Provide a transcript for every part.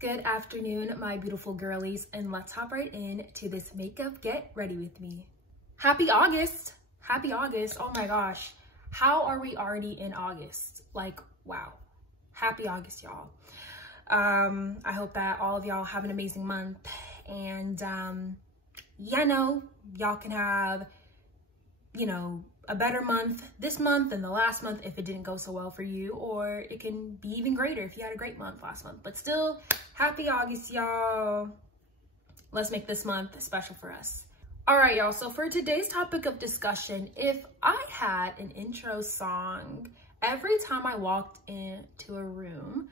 Good afternoon, my beautiful girlies, and let's hop right in to this makeup get ready with me. Happy August! Happy August! Oh my gosh, how are we already in August? Like, wow. Happy August, y'all. I hope that all of y'all have an amazing month, and y'all can have, a better month this month than the last month if it didn't go so well for you, or it can be even greater if you had a great month last month. But still, happy August, y'all. Let's make this month special for us. All right, y'all, so for today's topic of discussion, if I had an intro song every time I walked into a room,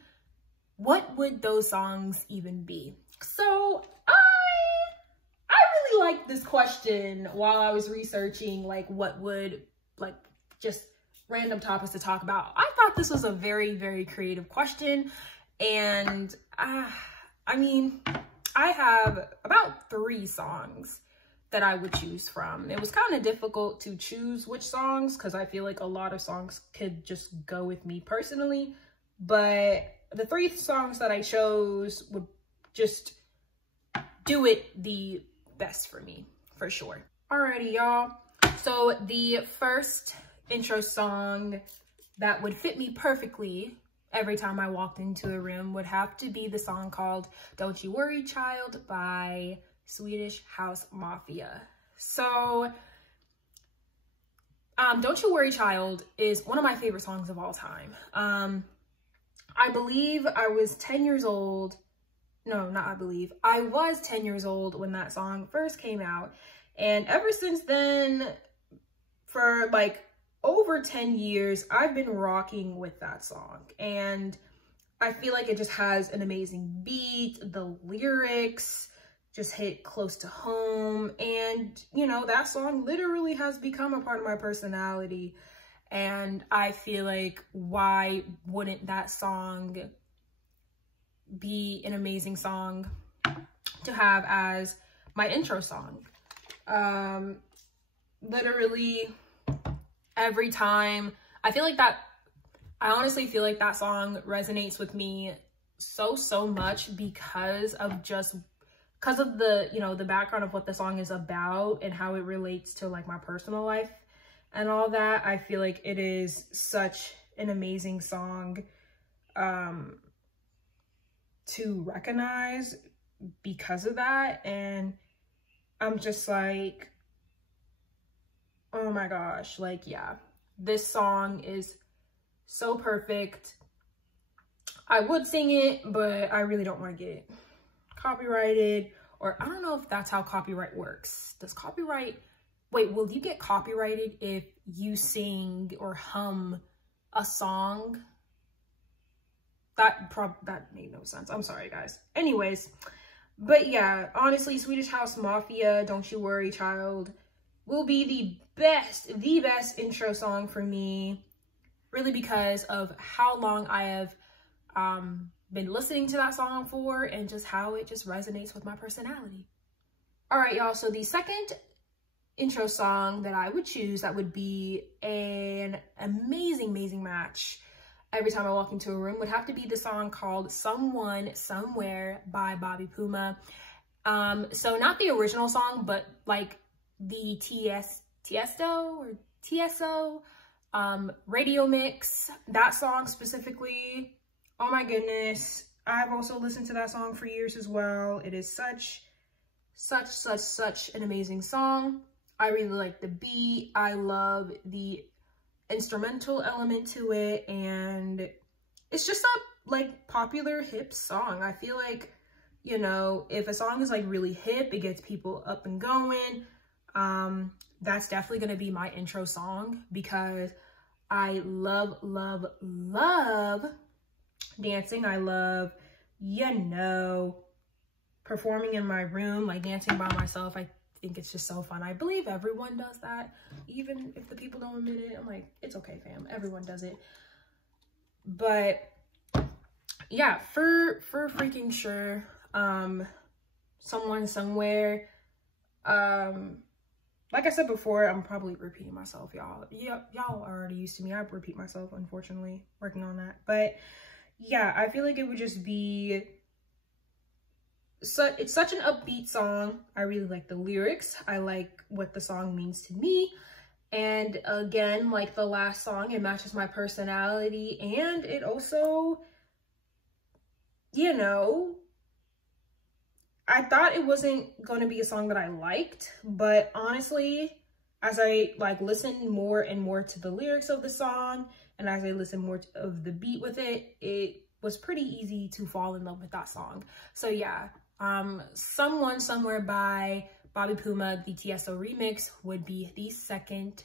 what would those songs even be? So I really liked this question while I was researching, what would, just random topics to talk about. I thought this was a very, very creative question. And I have about 3 songs that I would choose from. It was kind of difficult to choose which songs because I feel like a lot of songs could just go with me personally. But the 3 songs that I chose would just do it the best for me, for sure. Alrighty, y'all. So the first intro song that would fit me perfectly every time I walked into a room would have to be the song called Don't You Worry Child by Swedish House Mafia. So Don't You Worry Child is one of my favorite songs of all time. I believe I was 10 years old. No, not I believe. I was 10 years old when that song first came out. And ever since then, for over 10 years, I've been rocking with that song. And I feel like it just has an amazing beat. The lyrics just hit close to home. And, that song literally has become a part of my personality. And I feel like, why wouldn't that song be an amazing song to have as my intro song? Literally every time, I honestly feel like that song resonates with me so much because of the, the background of what the song is about and how it relates to my personal life and all that. I feel like it is such an amazing song to recognize because of that. And I'm just like, oh my gosh, yeah, this song is so perfect. I would sing it, but I really don't want to get copyrighted, or I don't know if that's how copyright works. Will you get copyrighted if you sing or hum a song? That made no sense. I'm sorry, guys. Anyways, but yeah, honestly, Swedish House Mafia, Don't You Worry Child will be the best intro song for me, really because of how long I have been listening to that song for and just how it just resonates with my personality. All right, y'all, so the second intro song that I would choose that would be an amazing match every time I walk into a room would have to be the song called Someone Somewhere by Bobby Puma. So not the original song, but the TSO radio mix, that song specifically. Oh my goodness, I've also listened to that song for years as well. It is such an amazing song. I really like the beat. I love the instrumental element to it, and it's just a popular hip song. I feel like, if a song is really hip, it gets people up and going. That's definitely going to be my intro song because I love dancing. I love, performing in my room, dancing by myself. I think it's just so fun. I believe everyone does that, even if the people don't admit it. I'm like, it's okay, fam. Everyone does it. But yeah, for freaking sure, Someone Somewhere. Like I said before, I'm probably repeating myself, y'all. Y'all are already used to me. I repeat myself, unfortunately, working on that. But yeah, I feel like it would just be So it's such an upbeat song. I really like the lyrics. I like what the song means to me. And again, like the last song, it matches my personality, and it also, you know, I thought it wasn't going to be a song that I liked, but honestly, as I like listen more and more to the lyrics of the song, and as I listen more of the beat with it, it was pretty easy to fall in love with that song. So yeah, Someone Somewhere by Bobby Puma, the TSO remix, would be the second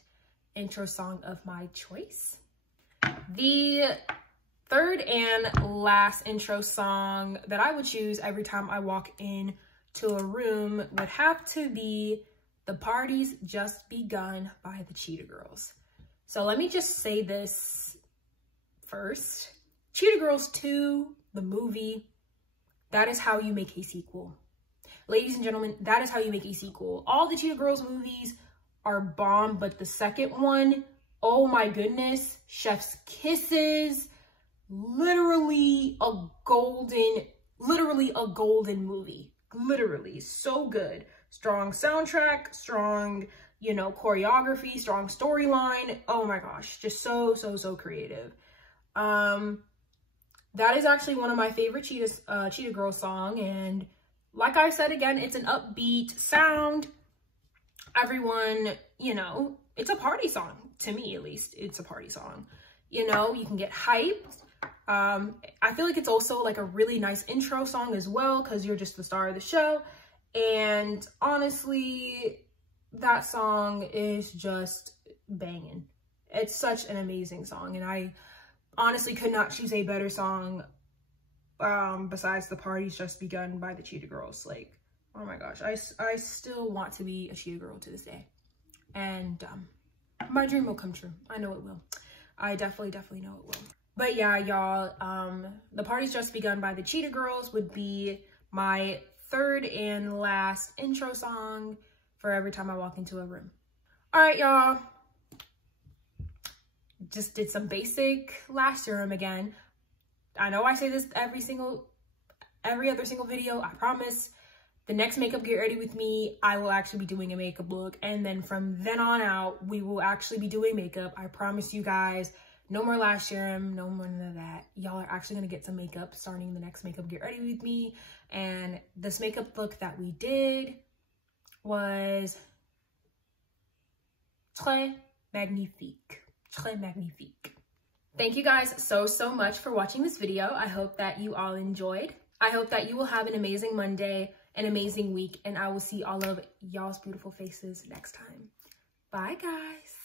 intro song of my choice. The third and last intro song that I would choose every time I walk in to a room would have to be The Party's Just Begun by the Cheetah Girls. So let me just say this first. Cheetah Girls 2, the movie, that is how you make a sequel. Ladies and gentlemen, that is how you make a sequel. All the Cheetah Girls movies are bomb, but the second one, oh my goodness, chef's kisses, literally a golden movie. Literally so good. Strong soundtrack, strong, you know, choreography, strong storyline. Oh my gosh, just so creative. That is actually one of my favorite Cheetah Girls song, and like I said again, it's an upbeat sound. Everyone, you know, it's a party song. To me, at least, it's a party song. You know, you can get hyped. I feel like it's also like a really nice intro song as well, because you're just the star of the show. And honestly, that song is just banging. It's such an amazing song, and I honestly could not choose a better song besides The Party's Just Begun by the Cheetah Girls. Like, oh my gosh, I still want to be a Cheetah Girl to this day. And my dream will come true. I know it will. I definitely know it will. But yeah, y'all, The Party's Just Begun by the Cheetah Girls would be my third and last intro song for every time I walk into a room. All right, y'all. Just did some basic lash serum again. I know I say this every other single video. I promise. The next makeup Get Ready With Me, I will actually be doing a makeup look. And then from then on out, we will actually be doing makeup. I promise you guys. No more lash serum, no more none of that. Y'all are actually gonna get some makeup starting the next makeup Get Ready With Me. And this makeup look that we did was très magnifique. Très magnifique. Thank you guys so much for watching this video. I hope that you all enjoyed. I hope that you will have an amazing Monday, an amazing week, and I will see all of y'all's beautiful faces next time. Bye, guys.